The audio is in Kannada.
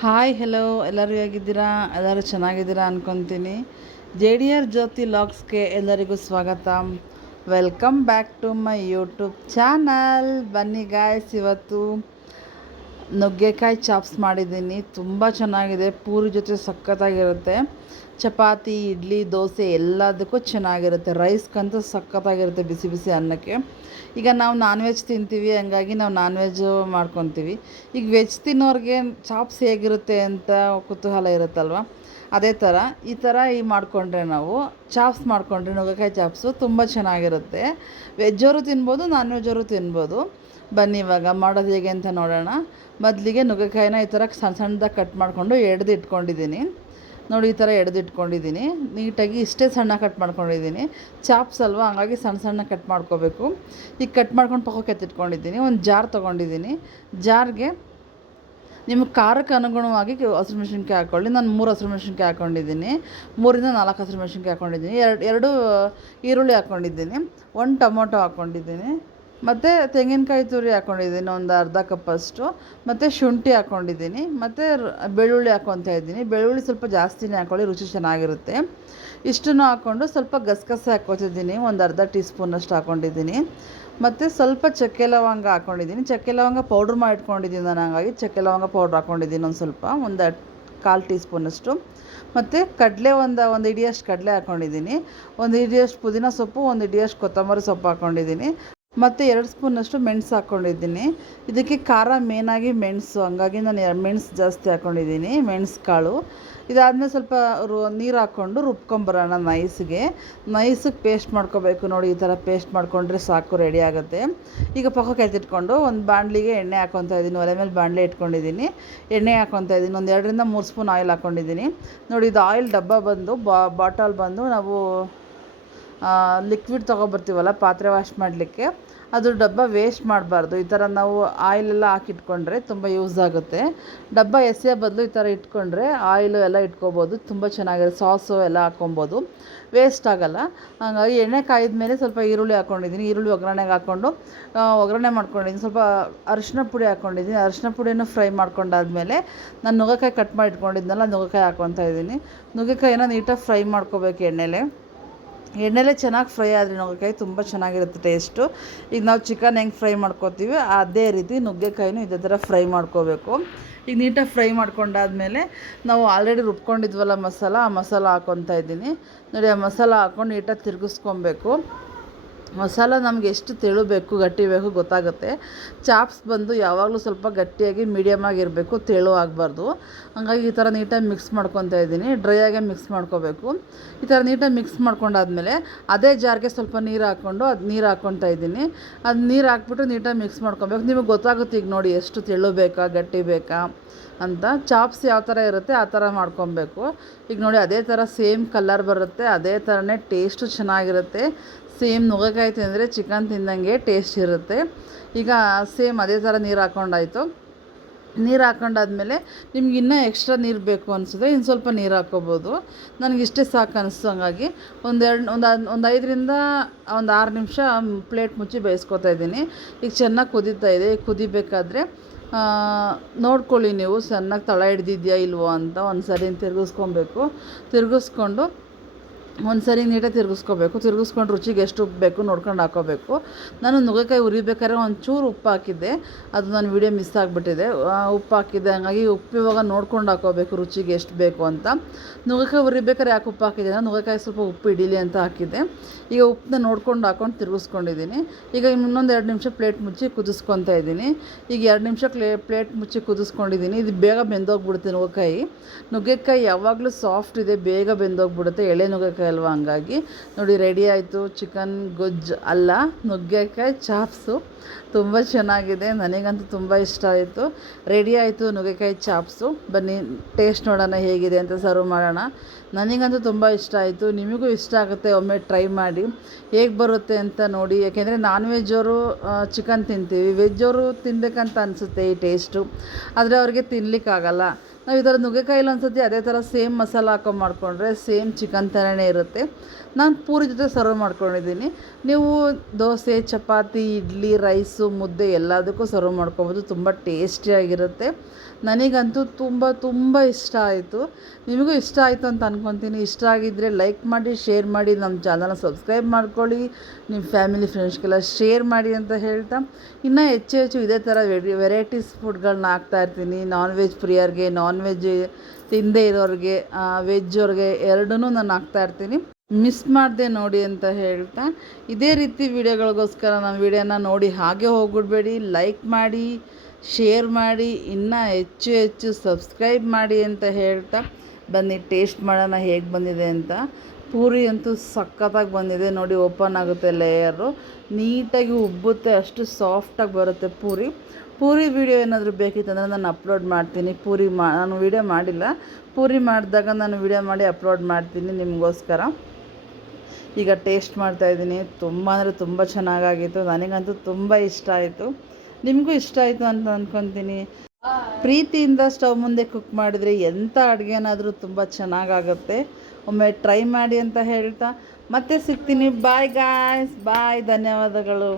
ಹಾಯ್ ಹೆಲೋ ಎಲ್ಲರೂ ಹೇಗಿದ್ದೀರಾ? ಎಲ್ಲರೂ ಚೆನ್ನಾಗಿದ್ದೀರಾ ಅಂದ್ಕೊತೀನಿ. ಜೆ ಡಿ ಆರ್ ಜ್ಯೋತಿ ಲಾಗ್ಸ್ಗೆ ಎಲ್ಲರಿಗೂ ಸ್ವಾಗತ. Welcome back to my YouTube channel. ಬನ್ನಿ ಗಾಯ್ಸ್, ಇವತ್ತು ನುಗ್ಗೆಕಾಯಿ ಚಾಪ್ಸ್ ಮಾಡಿದ್ದೀನಿ. ತುಂಬ ಚೆನ್ನಾಗಿದೆ. ಪೂರಿ ಜೊತೆ ಸಖತ್ತಾಗಿರುತ್ತೆ. ಚಪಾತಿ, ಇಡ್ಲಿ, ದೋಸೆ ಎಲ್ಲದಕ್ಕೂ ಚೆನ್ನಾಗಿರುತ್ತೆ. ರೈಸ್ಗಂತೂ ಸಖತ್ತಾಗಿರುತ್ತೆ ಬಿಸಿ ಬಿಸಿ ಅನ್ನಕ್ಕೆ. ಈಗ ನಾವು ನಾನ್ ವೆಜ್ ತಿಂತೀವಿ, ಹಂಗಾಗಿ ನಾವು ನಾನ್ ವೆಜ್ಜು ಮಾಡ್ಕೊತೀವಿ. ಈಗ ವೆಜ್ ತಿನ್ನೋರಿಗೆ ಚಾಪ್ಸ್ ಹೇಗಿರುತ್ತೆ ಅಂತ ಕುತೂಹಲ ಇರುತ್ತಲ್ವ, ಅದೇ ಥರ ಈ ಮಾಡಿಕೊಂಡ್ರೆ ನಾವು ಚಾಪ್ಸ್ ಮಾಡಿಕೊಂಡ್ರೆ ನುಗ್ಗೆಕಾಯಿ ಚಾಪ್ಸು ತುಂಬ ಚೆನ್ನಾಗಿರುತ್ತೆ. ವೆಜ್ಜವರು ತಿನ್ಬೋದು, ನಾನ್ ವೆಜ್ಜವರು ತಿನ್ಬೋದು. ಬನ್ನಿ ಇವಾಗ ಮಾಡೋದು ಹೇಗೆ ಅಂತ ನೋಡೋಣ. ಮೊದಲಿಗೆ ನುಗ್ಗೆಕಾಯಿನ ಈ ಥರ ಸಣ್ಣ ಸಣ್ಣದಾಗಿ ಕಟ್ ಮಾಡಿಕೊಂಡು ಎಡ್ದು ಇಟ್ಕೊಂಡಿದ್ದೀನಿ. ನೋಡಿ, ಈ ಥರ ಇಟ್ಕೊಂಡಿದ್ದೀನಿ. ನೀಟಾಗಿ ಇಷ್ಟೇ ಸಣ್ಣ ಕಟ್ ಮಾಡ್ಕೊಂಡಿದ್ದೀನಿ. ಚಾಪ್ಸ್ ಅಲ್ವಾ, ಹಂಗಾಗಿ ಸಣ್ಣ ಸಣ್ಣ ಕಟ್ ಮಾಡ್ಕೋಬೇಕು. ಈಗ ಕಟ್ ಮಾಡ್ಕೊಂಡು ಪಕ್ಕಕ್ಕೆ ಎತ್ತಿಟ್ಕೊಂಡಿದ್ದೀನಿ. ಒಂದು ಜಾರ್ ತೊಗೊಂಡಿದ್ದೀನಿ. ಜಾರ್ಗೆ ನಿಮಗೆ ಖಾರಕ್ಕೆ ಅನುಗುಣವಾಗಿ ಹಸಿರು ಮೆಣಸಿನ್ಕಾಯಿ ಹಾಕ್ಕೊಳ್ಳಿ. ನಾನು 3 ಹಸಿರು ಮೆಣಸಿನ್ಕಾಯಿ ಹಾಕ್ಕೊಂಡಿದ್ದೀನಿ. 3ರಿಂದ 4 ಹಸಿರು ಮೆಣಸಿನ್ಕಾಯಿ ಹಾಕ್ಕೊಂಡಿದ್ದೀನಿ. ಎರಡು ಈರುಳ್ಳಿ ಹಾಕ್ಕೊಂಡಿದ್ದೀನಿ. 1 ಟೊಮೊಟೊ ಹಾಕ್ಕೊಂಡಿದ್ದೀನಿ. ಮತ್ತು ತೆಂಗಿನಕಾಯಿ ತುರಿ ಹಾಕ್ಕೊಂಡಿದ್ದೀನಿ ಒಂದು ಅರ್ಧ ಕಪ್ಪಷ್ಟು. ಮತ್ತು ಶುಂಠಿ ಹಾಕ್ಕೊಂಡಿದ್ದೀನಿ. ಮತ್ತು ಬೆಳ್ಳುಳ್ಳಿ ಹಾಕ್ಕೊತಾ ಇದ್ದೀನಿ. ಬೆಳ್ಳುಳ್ಳಿ ಸ್ವಲ್ಪ ಜಾಸ್ತಿನೇ ಹಾಕ್ಕೊಳ್ಳಿ, ರುಚಿ ಚೆನ್ನಾಗಿರುತ್ತೆ. ಇಷ್ಟನ್ನು ಹಾಕ್ಕೊಂಡು ಸ್ವಲ್ಪ ಗಸಗಸೆ ಹಾಕ್ಕೊತಿದ್ದೀನಿ. ಒಂದು ಅರ್ಧ ಟೀ ಸ್ಪೂನಷ್ಟು ಹಾಕ್ಕೊಂಡಿದ್ದೀನಿ. ಮತ್ತು ಸ್ವಲ್ಪ ಚಕ್ಕೆ ಲವಂಗ ಹಾಕ್ಕೊಂಡಿದ್ದೀನಿ. ಚಕ್ಕೆ ಲವಂಗ ಪೌಡ್ರ್ ಮಾಡಿ ಇಟ್ಕೊಂಡಿದ್ದೀನಿ ನಾನು, ಹಾಗಾಗಿ ಚಕ್ಕೆ ಲವಂಗ ಪೌಡ್ರ್ ಹಾಕ್ಕೊಂಡಿದ್ದೀನಿ ಒಂದು 1/4 ಟೀ ಸ್ಪೂನಷ್ಟು. ಮತ್ತು ಕಡಲೆ ಒಂದು ಹಿಡಿಯಷ್ಟು ಕಡಲೆ ಹಾಕ್ಕೊಂಡಿದ್ದೀನಿ. ಒಂದು ಹಿಡಿಯಷ್ಟು ಪುದೀನ ಸೊಪ್ಪು, ಒಂದು ಹಿಡಿಯಷ್ಟು ಕೊತ್ತಂಬರಿ ಸೊಪ್ಪು ಹಾಕ್ಕೊಂಡಿದ್ದೀನಿ. ಮತ್ತು 2 ಸ್ಪೂನಷ್ಟು ಮೆಣಸು ಹಾಕ್ಕೊಂಡಿದ್ದೀನಿ. ಇದಕ್ಕೆ ಖಾರ ಮೇನಾಗಿ ಮೆಣಸು, ಹಂಗಾಗಿ ನಾನು ಮೆಣಸು ಜಾಸ್ತಿ ಹಾಕ್ಕೊಂಡಿದ್ದೀನಿ, ಮೆಣಸು ಕಾಳು. ಇದಾದಮೇಲೆ ಸ್ವಲ್ಪ ನೀರು ಹಾಕ್ಕೊಂಡು ರುಬ್ಕೊಂಬರೋಣ ನೈಸಿಗೆ ಪೇಸ್ಟ್ ಮಾಡ್ಕೋಬೇಕು. ನೋಡಿ, ಈ ಥರ ಪೇಸ್ಟ್ ಮಾಡಿಕೊಂಡ್ರೆ ಸಾಕು, ರೆಡಿ ಆಗುತ್ತೆ. ಈಗ ಪಕ್ಕಕ್ಕೆ ಎತ್ತಿಟ್ಕೊಂಡು ಒಂದು ಬಾಣಲಿಗೆ ಎಣ್ಣೆ ಹಾಕ್ಕೊತಾ ಇದ್ದೀನಿ. ಒಲೆ ಮೇಲೆ ಬಾಣಲೆ ಇಟ್ಕೊಂಡಿದ್ದೀನಿ. ಎಣ್ಣೆ ಹಾಕ್ಕೊತಾ ಇದ್ದೀನಿ. ಒಂದು 2ರಿಂದ 3 ಸ್ಪೂನ್ ಆಯಿಲ್ ಹಾಕ್ಕೊಂಡಿದ್ದೀನಿ. ನೋಡಿ, ಇದು ಆಯಿಲ್ ಡಬ್ಬ ಬಂದು ಬಾಟಲ್ ಬಂದು ನಾವು ಲಿಕ್ವಿಡ್ ತೊಗೊಬರ್ತೀವಲ್ಲ ಪಾತ್ರೆ ವಾಶ್ ಮಾಡಲಿಕ್ಕೆ, ಅದು ಡಬ್ಬ ವೇಸ್ಟ್ ಮಾಡಬಾರ್ದು. ಈ ಥರ ನಾವು ಆಯಿಲೆಲ್ಲ ಹಾಕಿಟ್ಕೊಂಡ್ರೆ ತುಂಬ ಯೂಸ್ ಆಗುತ್ತೆ. ಡಬ್ಬ ಎಸೆಯೋ ಬದಲು ಈ ಥರ ಇಟ್ಕೊಂಡ್ರೆ ಆಯಿಲು ಎಲ್ಲ ಇಟ್ಕೊಬೋದು. ತುಂಬ ಚೆನ್ನಾಗಿರುತ್ತೆ. ಸಾಸು ಎಲ್ಲ ಹಾಕ್ಕೊಬೋದು, ವೇಸ್ಟ್ ಆಗೋಲ್ಲ. ಹಾಗಾಗಿ ಎಣ್ಣೆ ಕಾಯ್ದ ಮೇಲೆ ಸ್ವಲ್ಪ ಈರುಳ್ಳಿ ಹಾಕ್ಕೊಂಡಿದ್ದೀನಿ. ಈರುಳ್ಳಿ ಒಗ್ಗರಣೆಗೆ ಹಾಕ್ಕೊಂಡು ಒಗ್ಗರಣೆ ಮಾಡ್ಕೊಂಡಿದ್ದೀನಿ. ಸ್ವಲ್ಪ ಅರಿಶಿನ ಪುಡಿ ಹಾಕ್ಕೊಂಡಿದ್ದೀನಿ. ಅರಿಶಿನ ಪುಡಿಯನ್ನು ಫ್ರೈ ಮಾಡ್ಕೊಂಡಾದ್ಮೇಲೆ ನಾನು ನುಗ್ಗೆಕಾಯಿ ಕಟ್ ಮಾಡಿ ಇಟ್ಕೊಂಡಿದ್ನಲ್ಲ, ನುಗ್ಗೆಕಾಯಿ ಹಾಕ್ಕೊತಾ ಇದ್ದೀನಿ. ನುಗ್ಗೆಕಾಯಿನ ನೀಟಾಗಿ ಫ್ರೈ ಮಾಡ್ಕೋಬೇಕು ಎಣ್ಣೆಲೇ ಚೆನ್ನಾಗಿ ಫ್ರೈ ಆದರೆ ನುಗ್ಗೆಕಾಯಿ ತುಂಬ ಚೆನ್ನಾಗಿರುತ್ತೆ ಟೇಸ್ಟು. ಈಗ ನಾವು ಚಿಕನ್ ಹೆಂಗೆ ಫ್ರೈ ಮಾಡ್ಕೋತೀವಿ ಅದೇ ರೀತಿ ನುಗ್ಗೆಕಾಯಿನೂ ಇದೇ ಥರ ಫ್ರೈ ಮಾಡ್ಕೋಬೇಕು. ಈಗ ನೀಟಾಗಿ ಫ್ರೈ ಮಾಡ್ಕೊಂಡಾದ್ಮೇಲೆ ನಾವು ಆಲ್ರೆಡಿ ರುಬ್ಕೊಂಡಿದ್ವಲ್ಲ ಆ ಮಸಾಲ ಹಾಕ್ಕೊತಾ ಇದ್ದೀನಿ. ನೋಡಿ, ಆ ಮಸಾಲ ಹಾಕ್ಕೊಂಡು ನೀಟಾಗಿ ತಿರುಗಿಸ್ಕೊಬೇಕು. ಮಸಾಲ ನಮ್ಗೆ ಎಷ್ಟು ತೆಳು ಬೇಕು, ಗಟ್ಟಿ ಬೇಕು ಗೊತ್ತಾಗುತ್ತೆ. ಚಾಪ್ಸ್ ಬಂದು ಯಾವಾಗಲೂ ಸ್ವಲ್ಪ ಗಟ್ಟಿಯಾಗಿ ಮೀಡಿಯಮಾಗಿರಬೇಕು, ತೆಳು ಆಗಬಾರ್ದು. ಹಂಗಾಗಿ ಈ ಥರ ನೀಟಾಗಿ ಮಿಕ್ಸ್ ಮಾಡ್ಕೊತಾ ಇದ್ದೀನಿ. ಡ್ರೈಯಾಗೆ ಮಿಕ್ಸ್ ಮಾಡ್ಕೋಬೇಕು. ಈ ಥರ ನೀಟಾಗಿ ಮಿಕ್ಸ್ ಮಾಡ್ಕೊಂಡಾದ್ಮೇಲೆ ಅದೇ ಜಾರ್ಗೆ ಸ್ವಲ್ಪ ನೀರು ಹಾಕ್ಕೊತಾ ಇದ್ದೀನಿ. ಅದು ನೀರು ಹಾಕ್ಬಿಟ್ಟು ನೀಟಾಗಿ ಮಿಕ್ಸ್ ಮಾಡ್ಕೊಬೇಕು. ನಿಮಗೆ ಗೊತ್ತಾಗುತ್ತೆ ಈಗ ನೋಡಿ, ಎಷ್ಟು ತೆಳು ಬೇಕಾ ಗಟ್ಟಿ ಬೇಕಾ ಅಂತ. ಚಾಪ್ಸ್ ಯಾವ ಥರ ಇರುತ್ತೆ ಆ ಥರ ಮಾಡ್ಕೊಬೇಕು. ಈಗ ನೋಡಿ, ಅದೇ ಥರ ಸೇಮ್ ಕಲರ್ ಬರುತ್ತೆ, ಅದೇ ಥರನೇ ಟೇಸ್ಟು ಚೆನ್ನಾಗಿರುತ್ತೆ. ಸೇಮ್ ನುಗ್ಗೆಕಾಯಿ ತಿಂದರೆ ಚಿಕನ್ ತಿಂದಂಗೆ ಟೇಸ್ಟ್ ಇರುತ್ತೆ. ಈಗ ಸೇಮ್ ಅದೇ ಥರ ನೀರು ಹಾಕ್ಕೊಂಡಾಯಿತು. ನೀರು ಹಾಕ್ಕೊಂಡಾದ್ಮೇಲೆ ನಿಮ್ಗೆ ಇನ್ನೂ ಎಕ್ಸ್ಟ್ರಾ ನೀರು ಬೇಕು ಅನಿಸಿದ್ರೆ ಇನ್ನು ಸ್ವಲ್ಪ ನೀರು ಹಾಕ್ಕೋಬೋದು. ನನಗಿಷ್ಟೇ ಸಾಕು ಅನಿಸ್ತು, ಹಂಗಾಗಿ ಒಂದು 5ರಿಂದ 6 ನಿಮಿಷ ಪ್ಲೇಟ್ ಮುಚ್ಚಿ ಬೇಯಿಸ್ಕೊತಾ ಇದ್ದೀನಿ. ಈಗ ಚೆನ್ನಾಗಿ ಕುದೀತಾ ಇದೆ. ಈಗ ಕುದಿಬೇಕಾದ್ರೆ ನೋಡ್ಕೊಳ್ಳಿ ನೀವು ಚೆನ್ನಾಗಿ ತಳ ಹಿಡ್ದಿದೆಯಾ ಇಲ್ವೋ ಅಂತ. ಒಂದು ಸರಿ ತಿರುಗಿಸ್ಕೊಂಡು ಒಂದು ಸರಿ ನೀಟಾಗಿ ತಿರುಗಿಸ್ಕೊಂಡು ರುಚಿಗೆ ಎಷ್ಟು ಉಪ್ಪು ಬೇಕು ನೋಡ್ಕೊಂಡು ಹಾಕ್ಕೋಬೇಕು. ನಾನು ನುಗ್ಗೆಕಾಯಿ ಹುರಿಬೇಕಾದ್ರೆ ಒಂಚೂರು ಉಪ್ಪು ಹಾಕಿದ್ದೆ, ಅದು ನಾನು ವಿಡಿಯೋ ಮಿಸ್ ಆಗಿಬಿಟ್ಟಿದೆ. ಉಪ್ಪು ಹಾಕಿದ್ದೆ, ಹಂಗಾಗಿ ಉಪ್ಪು ಇವಾಗ ನೋಡ್ಕೊಂಡು ಹಾಕ್ಕೋಬೇಕು ರುಚಿಗೆ ಎಷ್ಟು ಬೇಕು ಅಂತ. ನುಗ್ಗೆಕಾಯಿ ಹುರಿಬೇಕಾದ್ರೆ ಯಾಕೆ ಉಪ್ಪು ಹಾಕಿದ್ದೆ, ನುಗ್ಗೆಕಾಯಿ ಸ್ವಲ್ಪ ಉಪ್ಪು ಹಿಡೀಲಿ ಅಂತ ಹಾಕಿದ್ದೆ. ಈಗ ಉಪ್ಪನ್ನ ನೋಡ್ಕೊಂಡು ಹಾಕ್ಕೊಂಡು ತಿರುಗಿಸ್ಕೊಂಡಿದ್ದೀನಿ. ಈಗ ಇನ್ನೊಂದು 2 ನಿಮಿಷ ಪ್ಲೇಟ್ ಮುಚ್ಚಿ ಕುದಿಸ್ಕೊತಾ ಇದ್ದೀನಿ. ಈಗ 2 ನಿಮಿಷ ಪ್ಲೇಟ್ ಮುಚ್ಚಿ ಕುದಿಸ್ಕೊಂಡಿದ್ದೀನಿ. ಇದು ಬೇಗ ಬೆಂದೋಗ್ಬಿಡುತ್ತೆ ನುಗ್ಗೆಕಾಯಿ ಯಾವಾಗಲೂ ಸಾಫ್ಟ್ ಇದೆ, ಬೇಗ ಬೆಂದೋಗ್ಬಿಡುತ್ತೆ, ಎಳೆ ನುಗ್ಗೆಕಾಯಿ ಅಲ್ವಾ. ಹಂಗಾಗಿ ನೋಡಿ, ರೆಡಿ ಆಯಿತು ಚಿಕನ್ ಗೊಜ್ಜು ಅಲ್ಲ, ನುಗ್ಗೆಕಾಯಿ ಚಾಪ್ಸು. ತುಂಬ ಚೆನ್ನಾಗಿದೆ, ನನಗಂತೂ ತುಂಬ ಇಷ್ಟ ಆಯಿತು. ರೆಡಿ ಆಯಿತು ನುಗ್ಗೆಕಾಯಿ ಚಾಪ್ಸು. ಬನ್ನಿ ಟೇಸ್ಟ್ ನೋಡೋಣ ಹೇಗಿದೆ ಅಂತ, ಸರ್ವ್ ಮಾಡೋಣ. ನನಗಂತೂ ತುಂಬ ಇಷ್ಟ ಆಯಿತು. ನಿಮಗೂ ಇಷ್ಟ ಆಗುತ್ತೆ, ಒಮ್ಮೆ ಟ್ರೈ ಮಾಡಿ ಹೇಗೆ ಬರುತ್ತೆ ಅಂತ ನೋಡಿ. ಯಾಕೆಂದರೆ ನಾನ್ ವೆಜ್ಜವರು ಚಿಕನ್ ತಿಂತೀವಿ, ವೆಜ್ಜವರು ತಿನ್ನಬೇಕಂತ ಅನಿಸುತ್ತೆ ಈ ಟೇಸ್ಟು, ಆದರೆ ಅವ್ರಿಗೆ ತಿನ್ನಲಿಕ್ಕಾಗಲ್ಲ. ನಾವು ಈ ಥರ ನುಗ್ಗೆಕಾಯಲ್ಲಿ ಒಂದ್ಸತಿ ಅದೇ ಥರ ಸೇಮ್ ಮಸಾಲ ಹಾಕೊಂಡು ಮಾಡಿಕೊಂಡ್ರೆ ಸೇಮ್ ಚಿಕನ್ ಥರನೇ ಇರುತ್ತೆ. ನಾನು ಪೂರಿ ಜೊತೆ ಸರ್ವ್ ಮಾಡ್ಕೊಂಡಿದ್ದೀನಿ. ನೀವು ದೋಸೆ, ಚಪಾತಿ, ಇಡ್ಲಿ, ರೈಸು, ಮುದ್ದೆ ಎಲ್ಲದಕ್ಕೂ ಸರ್ವ್ ಮಾಡ್ಕೊಬೋದು. ತುಂಬ ಟೇಸ್ಟಿಯಾಗಿರುತ್ತೆ. ನನಗಂತೂ ತುಂಬ ಇಷ್ಟ ಆಯಿತು. ನಿಮಗೂ ಇಷ್ಟ ಆಯಿತು ಅಂತ ಅಂದ್ಕೊತೀನಿ. ಇಷ್ಟ ಆಗಿದ್ದರೆ ಲೈಕ್ ಮಾಡಿ, ಶೇರ್ ಮಾಡಿ, ನಮ್ಮ ಚಾನಲ್ನ ಸಬ್ಸ್ಕ್ರೈಬ್ ಮಾಡ್ಕೊಳ್ಳಿ, ನಿಮ್ಮ ಫ್ಯಾಮಿಲಿ ಫ್ರೆಂಡ್ಸ್ಗೆಲ್ಲ ಶೇರ್ ಮಾಡಿ ಅಂತ ಹೇಳ್ತಾ, ಇನ್ನೂ ಹೆಚ್ಚು ಇದೇ ಥರ ವೆರೈಟೀಸ್ ಫುಡ್ಗಳನ್ನ ಹಾಕ್ತಾಯಿರ್ತೀನಿ. ನಾನ್ ವೆಜ್ ಪ್ರಿಯರಿಗೆ, ನಾನ್ ವೆಜ್ ತಿಂದೇ ಇರೋರಿಗೆ, ವೆಜ್ ಅವ್ರಿಗೆ ಎರಡೂ ನಾನು ಹಾಕ್ತಾಯಿರ್ತೀನಿ. ಮಿಸ್ ಮಾಡದೆ ನೋಡಿ ಅಂತ ಹೇಳ್ತಾ, ಇದೇ ರೀತಿ ವಿಡಿಯೋಗಳಿಗೋಸ್ಕರ ನಮ್ಮ ವಿಡಿಯೋನ ನೋಡಿ ಹಾಗೆ ಹೋಗ್ಬಿಡ್ಬೇಡಿ. ಲೈಕ್ ಮಾಡಿ, ಶೇರ್ ಮಾಡಿ, ಇನ್ನೂ ಹೆಚ್ಚು ಸಬ್ಸ್ಕ್ರೈಬ್ ಮಾಡಿ ಅಂತ ಹೇಳ್ತಾ, ಬನ್ನಿ ಟೇಸ್ಟ್ ಮಾಡೋಣ ಹೇಗೆ ಬಂದಿದೆ ಅಂತ. ಪೂರಿ ಅಂತೂ ಸಖತ್ತಾಗಿ ಬಂದಿದೆ ನೋಡಿ. ಓಪನ್ ಆಗುತ್ತೆ ಲೇಯರು, ನೀಟಾಗಿ ಉಬ್ಬುತ್ತೆ, ಅಷ್ಟು ಸಾಫ್ಟಾಗಿ ಬರುತ್ತೆ ಪೂರಿ ವಿಡಿಯೋ ಏನಾದರೂ ಬೇಕಿತ್ತಂದರೆ ನಾನು ಅಪ್ಲೋಡ್ ಮಾಡ್ತೀನಿ. ನಾನು ವಿಡಿಯೋ ಮಾಡಿಲ್ಲ, ಪೂರಿ ಮಾಡಿದಾಗ ನಾನು ವಿಡಿಯೋ ಮಾಡಿ ಅಪ್ಲೋಡ್ ಮಾಡ್ತೀನಿ ನಿಮಗೋಸ್ಕರ. ಈಗ ಟೇಸ್ಟ್ ಮಾಡ್ತಾಯಿದ್ದೀನಿ. ತುಂಬ ಚೆನ್ನಾಗಾಗಿತ್ತು. ನನಗಂತೂ ತುಂಬ ಇಷ್ಟ ಆಯಿತು. ನಿಮಗೂ ಇಷ್ಟ ಆಯಿತು ಅಂತ ಅಂದ್ಕೊತೀನಿ. ಪ್ರೀತಿಯಿಂದ ಸ್ಟವ್ ಮುಂದೆ ಕುಕ್ ಮಾಡಿದರೆ ಎಂಥ ಅಡುಗೆನಾದರೂ ತುಂಬ ಚೆನ್ನಾಗಾಗುತ್ತೆ. ಒಮ್ಮೆ ಟ್ರೈ ಮಾಡಿ ಅಂತ ಹೇಳ್ತಾ ಮತ್ತೆ ಸಿಗ್ತೀನಿ. ಬಾಯ್ ಗಾಯ್ಸ್, ಬಾಯ್, ಧನ್ಯವಾದಗಳು.